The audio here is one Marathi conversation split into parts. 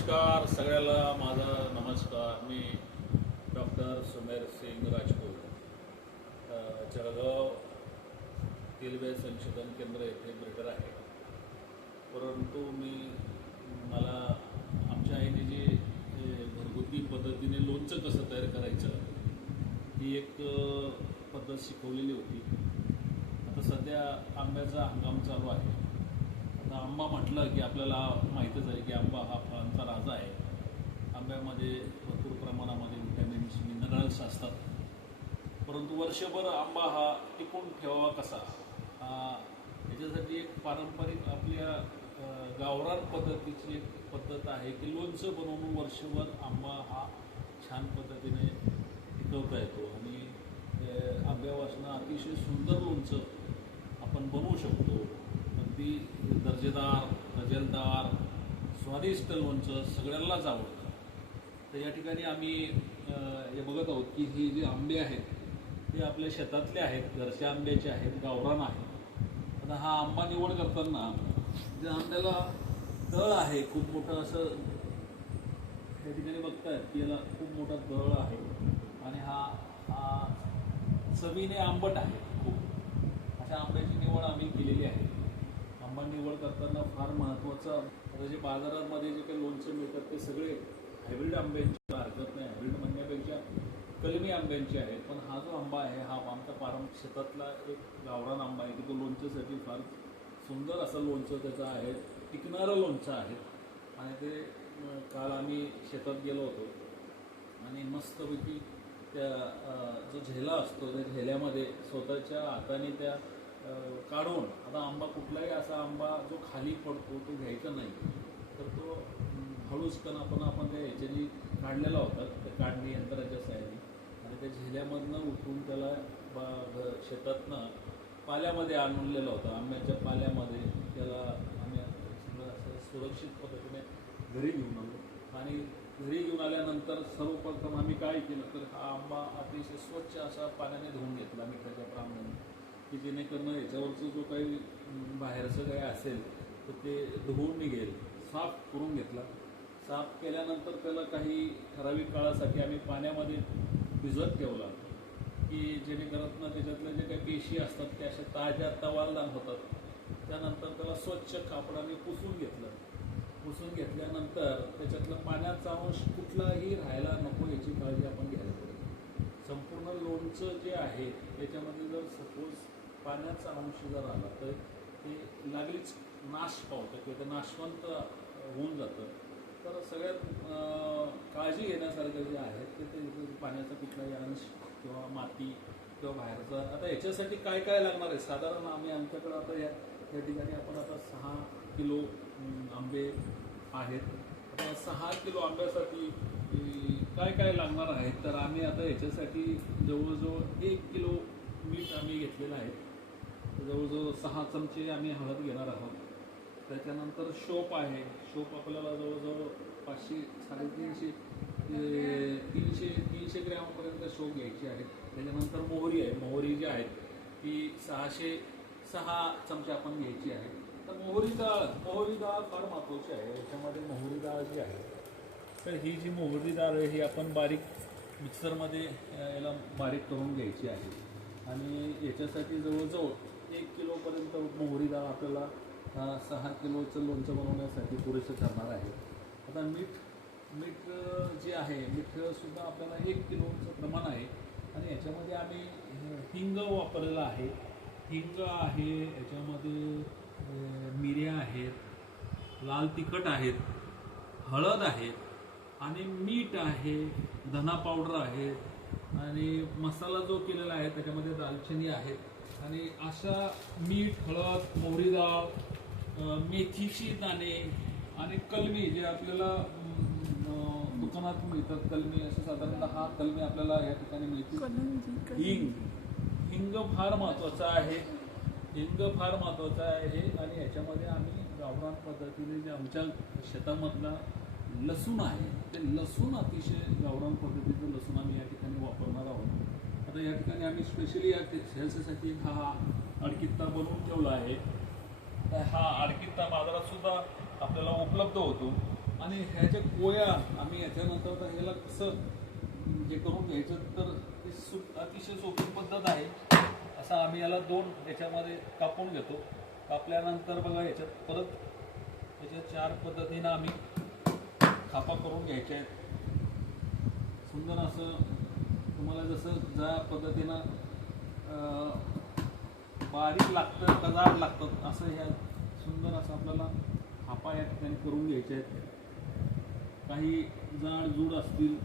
नमस्कार सगळ्याला माझा नमस्कार. मी डॉक्टर सुमेर सिंग राजपूत. जळगाव तेलवे संशोधन केंद्र येथे ब्रिटर आहे. परंतु मी मला आमच्या आईने जे घरगुती पद्धतीने लोणचं कसं तयार करायचं ही एक पद्धत शिकवलेली होती. आता सध्या आंब्याचा हंगाम चालू आहे. आंबा म्हटलं की आपल्याला माहीतच आहे की आंबा हा फळांचा राजा आहे. आंब्यामध्ये भरपूर प्रमाणामध्ये व्हिटॅमिन्स मिनरल्स असतात. परंतु वर्षभर आंबा हा टिकून ठेवावा कसा? याच्यासाठी एक पारंपरिक आपल्या गावरान पद्धतीची एक पद्धत आहे की लोणचं बनवून वर्षभर आंबा हा छान पद्धतीने टिकवता येतो. आणि अ, आंब्यापासून अतिशय सुंदर लोणचं आपण बनवू शकतो. अगदी दर्जेदार गजलदार स्वादिष्ट लोणचं सगळ्यांनाच आवडतं. तर या ठिकाणी आम्ही हे बघत आहोत की हे जे आंबे आहेत ते आपल्या शेतातले आहेत घरच्या आंब्याचे आहेत गावरान आहेत. आता हा आंबा निवड करताना जे आंब्याला दळ आहे खूप मोठं असं या ठिकाणी बघतायत की याला खूप मोठा दळ आहे. आणि हा हा चवीने आंबट आहे खूप. अशा आंब्याची निवड आम्ही केलेली आहे. आंबा निवड करताना फार महत्त्वाचं आता जे बाजारामध्ये जे काही लोणचं मिळतात ते सगळे हायब्रिड आंब्यांची हरकत नाही. हायब्रिड म्हणण्यापेक्षा कलमी आंब्यांचे आहेत पण हा जो आंबा आहे हा आमचा पारंपरिक शेतातला एक गावरान आंबा आहे की तो लोणच्यासाठी फार सुंदर असं लोणचं त्याचं आहे. टिकणारं लोणचं आहे. आणि ते काल आम्ही शेतात गेलो होतो. आणि मस्तपैकी त्या जो झेला असतो त्या झेल्यामध्ये स्वतःच्या हाताने त्या काढून आता आंबा कुठलाही असा आंबा जो खाली पडतो तो घ्यायचा नाही. तर तो अं, आपण आपण त्या ह्याच्यानी काढलेला होता त्या काढणी यंत्राच्या साह्याने आणि त्या झेल्यामधनं उठून त्याला बा घ- शेतातनं पाल्यामध्ये आणलेला होता. आंब्याच्या पाल्यामध्ये त्याला आम्ही सगळं असं सुरक्षित पद्धतीने घरी घेऊन आलो. आणि घरी घेऊन आल्यानंतर सर्वप्रथम आम्ही काय केलं? तर हा आंबा अतिशय स्वच्छ असा पाण्याने धुवून घेतला मिठाच्या प्रमाणाने की जेणेकरून याच्यावरचं जो काही बाहेरचं काही असेल तर ते धुवून निघेल. साफ करून घेतला. साफ केल्यानंतर त्याला काही ठराविक काळासाठी आम्ही पाण्यामध्ये भिजत ठेवला की जेणेकरून त्याच्यातल्या जे काही पेशी असतात त्या अशा ताज्या तवालदान होतात. त्यानंतर त्याला स्वच्छ कापडाने पुसून घेतलं. पुसून घेतल्यानंतर त्याच्यातलं पाण्याचा अंश कुठलाही राहायला नको याची काळजी आपण घ्यायला पाहिजे. संपूर्ण लोणचं जे आहे त्याच्यामध्ये जर सपोज पाण्याचा अंश जर आला तर ते लागलीच नाश पावतं किंवा ते नाशवंत होऊन जातं. तर सगळ्यात काळजी घेण्यासारखं जे आहे ते ते पाण्याचा कुठलाही अंश किंवा माती किंवा बाहेरचा. आता याच्यासाठी काय काय लागणार आहे? साधारण आम्ही आमच्याकडं आता या या ठिकाणी आपण आता सहा किलो आंबे आहेत. आता सहा किलो आंब्यासाठी काय काय लागणार आहेत तर आम्ही आता याच्यासाठी जवळजवळ एक किलो मीठ आम्ही घेतलेलं आहे. जवळजवळ सहा चमचे आम्ही हळद घेणार आहोत. त्याच्यानंतर शोप आहे. शोप आपल्याला जवळजवळ पाचशे साडेतीनशे तीनशे तीनशे ग्रॅमपर्यंत शोप घ्यायची आहे. त्याच्यानंतर मोहरी आहे. मोहरी जी आहे ती सहाशे सहा चमचे आपण घ्यायची आहे. तर मोहरी डाळ मोहरी डाळ फार महत्त्वाची आहे. याच्यामध्ये मोहरी डाळ जी आहे तर ही जी मोहरी डाळ आहे ही आपण बारीक मिक्सरमध्ये याला बारीक करून घ्यायची आहे. आणि याच्यासाठी जवळजवळ एक किलोपर्यंत मोहरी डाळ आपल्याला सहा किलोचं लोणचं बनवण्यासाठी पुरेसं ठरणार आहे. आता मीठ मीठ जे आहे मीठसुद्धा आपल्याला एक किलोचं प्रमाण आहे. आणि याच्यामध्ये आम्ही हिंग वापरलेलं आहे. हिंग आहे याच्यामध्ये मिऱ्या आहेत लाल तिखट आहेत हळद आहे आणि मीठ आहे धना पावडर आहे आणि मसाला जो केलेला आहे त्याच्यामध्ये दालचिनी आहे. आणि अशा मीठ हळद मोहरी डाळ मेथीची दाणे आणि कलमी जे आपल्याला दुकानात मिळतात कलमी असे साधारणतः हा कलमी आपल्याला या ठिकाणी मिळते. हिंग. हिंग फार महत्त्वाचा आहे. हिंग फार महत्त्वाचा आहे आणि याच्यामध्ये आम्ही गावरान पद्धतीने जे आमच्या शेतामधला लसूण आहे ते लसूण अतिशय गावरान पद्धतीचं लसूण आम्ही या ठिकाणी वापरणार आहोत. आता या ठिकाणी आम्ही स्पेशली या एक हा अडकित्ता बनवून ठेवला आहे. तर हा अडकित्ता बाजारात सुद्धा आपल्याला उपलब्ध होतो. आणि ह्याच्या पोया आम्ही याच्यानंतर तर ह्याला कसं हे करून घ्यायचं तर ती सु अतिशय सोपी पद्धत आहे. असं आम्ही याला दोन याच्यामध्ये कापून घेतो. कापल्यानंतर बघा याच्यात परत याच्या चार पद्धतीनं आम्ही खापा करून घ्यायच्या आहेत. सुंदर असं जसं ज्या पद्धतीनं बारीक लागतं का लागतं असं ह्या सुंदर असं आपल्याला हापा या ठिकाणी करून घ्यायचे आहेत. काही जाड जूड असतील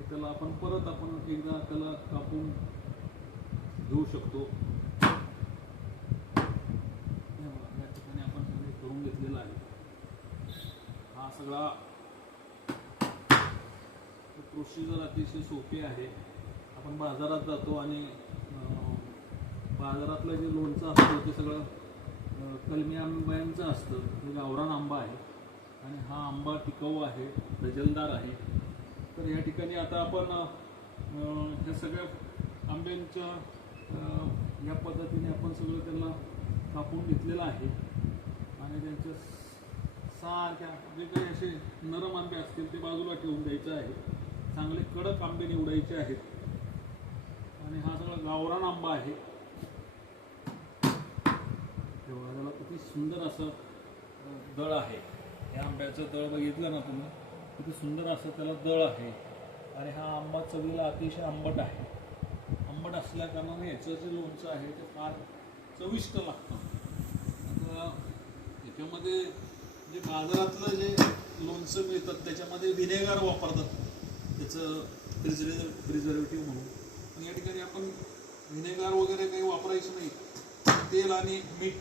त्याला आपण परत आपण एकदा त्याला कापून घेऊ शकतो. या ठिकाणी आपण सगळे करून घेतलेलं आहे. हा सगळा प्रोसिजर अतिशय सोपी आहे आपण बाजारात जातो आणि बाजारातलं जे लोणचं असतं ते सगळं कलमी आंब्यांचं असतं हे गावरान आंबा आहे आणि हा आंबा टिकाऊ आहे दजलदार आहे. तर या ठिकाणी आता आपण ह्या सगळ्या आंब्यांच्या या पद्धतीने आपण सगळं त्यांना कापून घेतलेलं आहे. आणि त्यांच्या सारख्या जे काही असे नरम आंबे असतील ते बाजूला ठेवून द्यायचं आहे. चांगले कडक आंबे निवडायचे आहेत. आणि हा सगळा गावरान आंबा आहे. तेव्हा त्याला किती सुंदर असं दळ आहे. या आंब्याचं दळ बघितलं ना तुम्ही? किती सुंदर असं त्याला दळ आहे. आणि हा आंबा चवीला अतिशय आंबट आहे. आंबट असल्या कारणाने याचं जे लोणचं आहे ते फार चविष्ट लागतं. आता याच्यामध्ये जे बाजारातलं जे लोणचं मिळतात त्याच्यामध्ये व्हिनेगार वापरतात. त्याचं प्रिझर्व प्रिझर्वेटिव्ह म्हणून. या ठिकाणी आपण व्हिनेगार वगैरे काही वापरायचं नाही. तेल आणि मीठ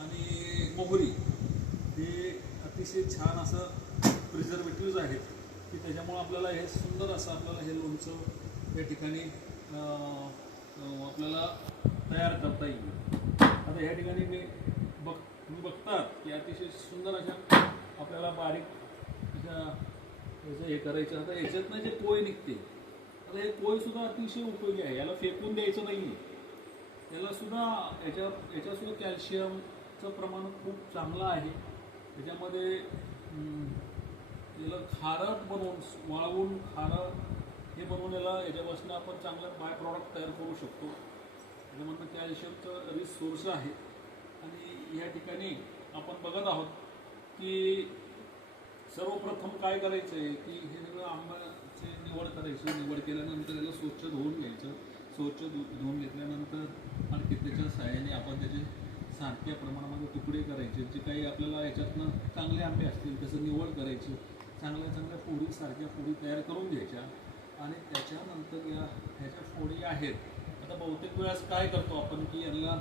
आणि मोहरी हे अतिशय छान असं प्रिझर्वेटिव्ज आहेत. की त्याच्यामुळं आपल्याला हे सुंदर असं आपल्याला हे लोणचं या ठिकाणी आपल्याला तयार करता येईल. आता या ठिकाणी मी बघ तुम्ही बघतात की अतिशय सुंदर अशा आपल्याला बारीक अशा त्याचं हे करायचं? आता याच्यातनं जे पोय निघते आता हे पोय सुद्धा अतिशय उपयोगी आहे. याला फेकून द्यायचं नाही आहे याला सुद्धा याच्या याच्यासुद्धा कॅल्शियमचं प्रमाण खूप चांगलं आहे. त्याच्यामध्ये याला खारट बनवून वाळवून खारट हे बनवून याला याच्यापासून आपण चांगलं बाय प्रॉडक्ट तयार करू शकतो. त्याच्यामधनं कॅल्शियमचं रिच सोर्स आहे. आणि या ठिकाणी आपण बघत आहोत की सर्वप्रथम काय करायचं आहे की हे सगळं आंब्याची निवड करायची. निवड केल्यानंतर त्याला स्वच्छ धुवून घ्यायचं. स्वच्छ धु धुवून घेतल्यानंतर आणखी त्याच्या सहाय्याने आपण त्याचे सारख्या प्रमाणामध्ये तुकडे करायचे. जे काही आपल्याला याच्यातनं चांगले आंबे असतील त्याचं निवड करायची. चांगल्या चांगल्या फोडी सारख्या फोडी तयार करून घ्यायच्या. आणि त्याच्यानंतर या ह्याच्या फोडी आहेत. आता बहुतेक वेळेस काय करतो आपण की यांना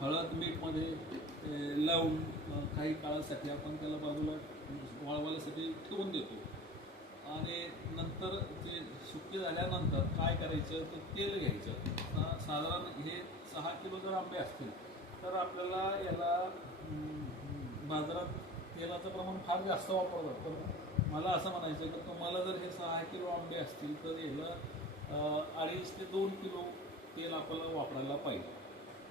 हळद मीठमध्ये लावून काही काळासाठी आपण त्याला बाजूला वाळवायसाठी ठेवून देतो. आणि नंतर ते सुके झाल्यानंतर काय करायचं? तर तेल घ्यायचं. सा- साधारण हे सहा किलो जर आंबे असतील तर आपल्याला याला बाजारात तेलाचं प्रमाण फार जास्त वापरतात. पण मला असं म्हणायचं की तुम्हाला जर हे सहा किलो आंबे असतील तर याला अडीच ते दोन किलो तेल आपल्याला वापरायला पाहिजे.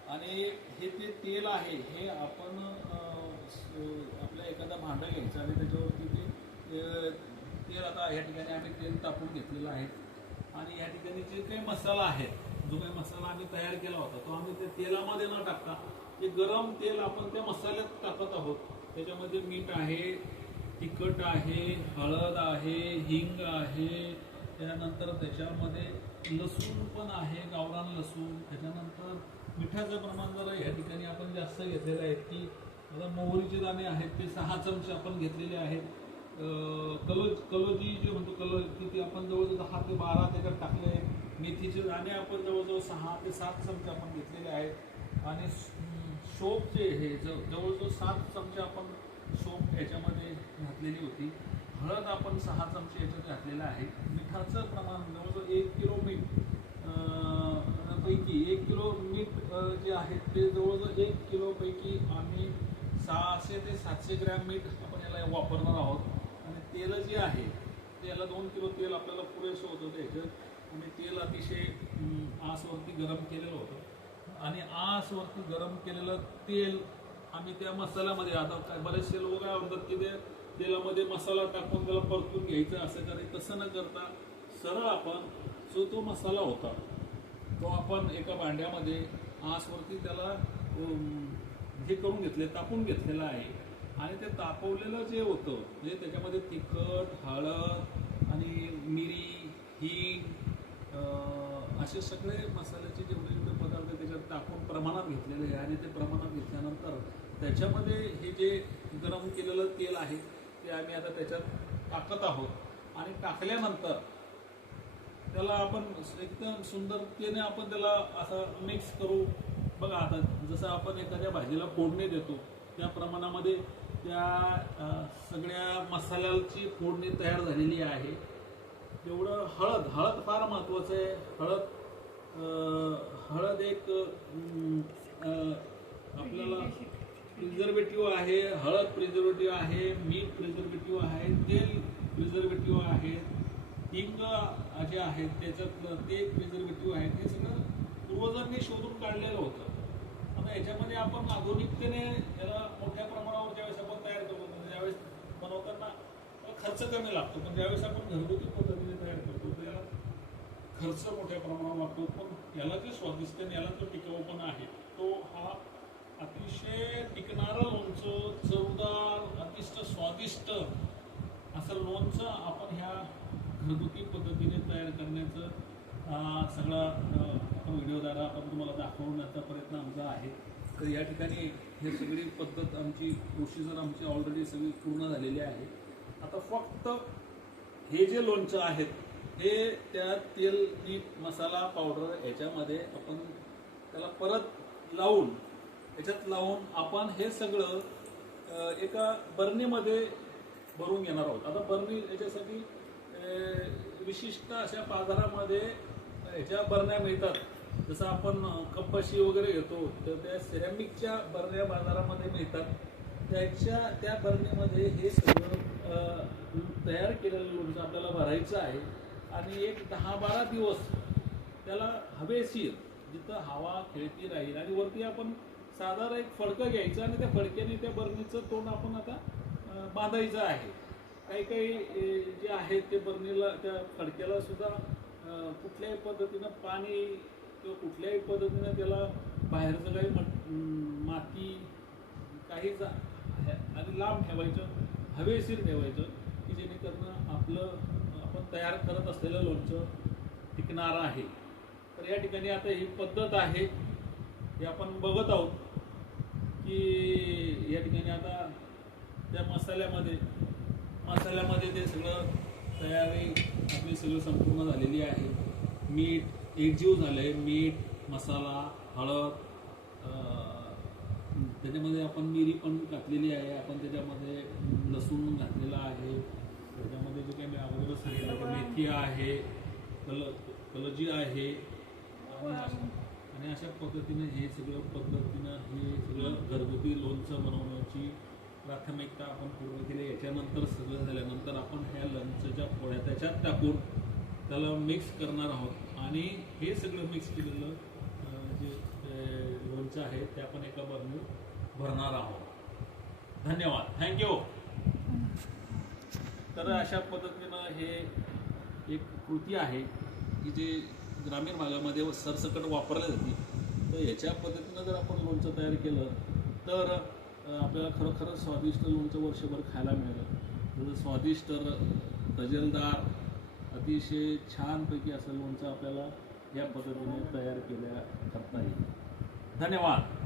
आणि हे ते तेल आहे हे आपण एखादा भांडं घ्यायचं आणि त्याच्यावरती ते तेल आता या ठिकाणी आम्ही तेल टाकून घेतलेलं आहे. आणि या ठिकाणी जे काही मसाला आहे जो काही मसाला आम्ही तयार केला होता तो आम्ही ते तेलामध्ये न टाकता ते गरम तेल आपण त्या मसाल्यात टाकत आहोत. त्याच्यामध्ये मीठ आहे तिखट आहे हळद आहे हिंग आहे त्यानंतर त्याच्यामध्ये लसूण पण आहे गावरान लसूण. त्याच्यानंतर मिठाचं प्रमाण जरा या ठिकाणी आपण जास्त घेतलेलं आहे की आता मोहरीचे दाणे आहेत ते सहा चमचे आपण घेतलेले आहेत. कलो कलोजी जे म्हणतो कलो किती आपण जवळजवळ दहा ते बारा त्याच्यात टाकले मेथीचे दाणे आपण जवळजवळ सहा ते सात चमचे आपण घेतलेले आहेत. आणि सोपचे हे ज- जवळजवळ सात चमचे आपण सोप याच्यामध्ये घातलेली होती. हळद आपण सहा चमचे याच्यात घातलेलं आहे. मिठाचं प्रमाण जवळजवळ एक किलो मीठ पैकी एक किलो मीठ जे आहे ते जवळजवळ एक किलोपैकी आम्ही सहाशे ते सातशे ग्रॅम मीठ आपण याला वापरणार आहोत. आणि तेल जे आहे ते याला दोन किलो तेल आपल्याला पुरेसं होतं त्याच्यात आणि तेल अतिशय आसवरती गरम केलेलं होतं. आणि आसवरती गरम केलेलं तेल आम्ही त्या मसाल्यामध्ये आता काय बरेचसे लोक काय म्हणतात की ते तेलामध्ये मसाला टाकून त्याला परतून घ्यायचं असं करायचं तसं न करता सरळ आपण जो तो मसाला होता तो आपण एका भांड्यामध्ये आसवरती त्याला हे करून घेतले तापून घेतलेलं आहे. आणि ते तापवलेलं जे होतं म्हणजे त्याच्यामध्ये तिखट हळद आणि मिरी हिंग असे सगळे मसाल्याचे जेवढे जेवढे पदार्थ त्याच्यात टाकून प्रमाणात घेतलेले आहे. आणि ते प्रमाणात घेतल्यानंतर त्याच्यामध्ये हे जे गरम केलेलं तेल आहे ते आम्ही आता त्याच्यात टाकत आहोत. आणि टाकल्यानंतर त्याला आपण एकदम सुंदरतेने आपण त्याला असं मिक्स करू जसं आपण एखाद्या भाजीला फोडणी देतो त्या प्रमाणामध्ये त्या सगळ्या मसाल्याची फोडणी तयार झालेली आहे. तेवढं हळद हळद फार महत्त्वाचं आहे. हळद हळद एक आपल्याला प्रिझर्वेटिव्ह आहे हळद प्रिझर्वेटिव्ह आहे मीठ प्रिझर्वेटिव्ह आहे तेल प्रिझर्वेटिव्ह आहे हिंग जे आहेत त्याच्यातलं ते प्रिझर्वेटिव्ह आहे ते सगळं पूर्वजांनी शोधून काढलेलं होतं. आता याच्यामध्ये आपण आधुनिकतेने याला मोठ्या प्रमाणावर ज्यावेळेस आपण तयार करतो म्हणजे ज्यावेळेस बनवताना खर्च कमी लागतो पण ज्यावेळेस आपण घरगुती पद्धतीने तयार करतो तर याला खर्च मोठ्या प्रमाणावर लागतो पण याला जे स्वादिष्ट आणि याला जो टिकाऊपणा आहे तो हा अतिशय टिकणारं लोणचं चवदार अतिशय स्वादिष्ट असं लोणचं आपण ह्या घरगुती पद्धतीने तयार करण्याचं हा सगळा आपण व्हिडिओद्वारा आपण तुम्हाला दाखवण्याचा प्रयत्न आमचा आहे. तर या ठिकाणी हे सगळी पद्धत आमची प्रोसिजर आमची ऑलरेडी सगळी पूर्ण झालेली आहे. आता फक्त हे जे लोणचं आहेत हे त्या तेल मीठ मसाला पावडर याच्यामध्ये आपण त्याला परत लावून याच्यात लावून आपण हे सगळं एका बर्नीमध्ये भरून घेणार आहोत. आता बर्नी याच्यासाठी विशिष्ट अशा बाजारामध्ये ह्याच्या बरण्या मिळतात. जसं आपण कपाशी वगैरे घेतो तर त्या सिरॅमिकच्या बरण्या बाजारामध्ये मिळतात. त्याच्या त्या बरणीमध्ये हे सगळं तयार केलेलं लोणचं आपल्याला भरायचं आहे. आणि एक दहा बारा दिवस त्याला हवेशीर जिथं हवा खेळती राहील. आणि वरती आपण साधारण एक फडकं घ्यायचं आणि त्या फडक्याने त्या बरणीचं तोंड आपण आता बांधायचं आहे. काही काही जे आहेत ते बरणीला त्या फडक्याला सुद्धा कुठल्याही पद्धतीनं पाणी किंवा कुठल्याही पद्धतीनं त्याला बाहेरचं काही माती काहीच आणि लांब ठेवायचं हवेशीर ठेवायचं की जेणेकरून आपलं आपण तयार करत असलेलं लोणचं टिकणारं आहे. तर या ठिकाणी आता ही पद्धत आहे हे आपण बघत आहोत की या ठिकाणी आता त्या मसाल्यामध्ये मसाल्यामध्ये ते सगळं तयारी आपली सगळं संपूर्ण झालेली आहे. मीठ एकजीव झालं आहे मीठ मसाला हळद त्याच्यामध्ये आपण मिरी पण घातलेली आहे. आपण त्याच्यामध्ये लसूण घातलेला आहे. त्याच्यामध्ये जे काही मी अगोदर सांगितलं मेथी आहे कल कलजी आहे. आणि अशा- आणि अशा पद्धतीने हे सगळं पद्धतीनं हे सगळं घरगुती लोणचं बनवण्याची प्राथमिकता आपण पूर्ण केली याच्यानंतर सगळं झाल्यानंतर आपण ह्या लंचच्या पोळ्या त्याच्यात टाकून त्याला मिक्स करणार आहोत. आणि हे सगळं मिक्स केलेलं जे लोणचं आहे ते आपण एका बरणीत भरणार आहोत. धन्यवाद. थँक्यू तर अशा पद्धतीनं हे एक कृती आहे की जे ग्रामीण भागामध्ये सरसकट वापरल्या जाते. तर याच्या पद्धतीनं जर आपण लोणचं तयार केलं तर आपल्याला खरोखर स्वादिष्ट लोणचं वर्षभर खायला मिळेल. जसं म्हणजे स्वादिष्ट र- अतिशय छानपैकी असं लोणचं आपल्याला या पद्धतीने तयार केल्या करता येईल धन्यवाद.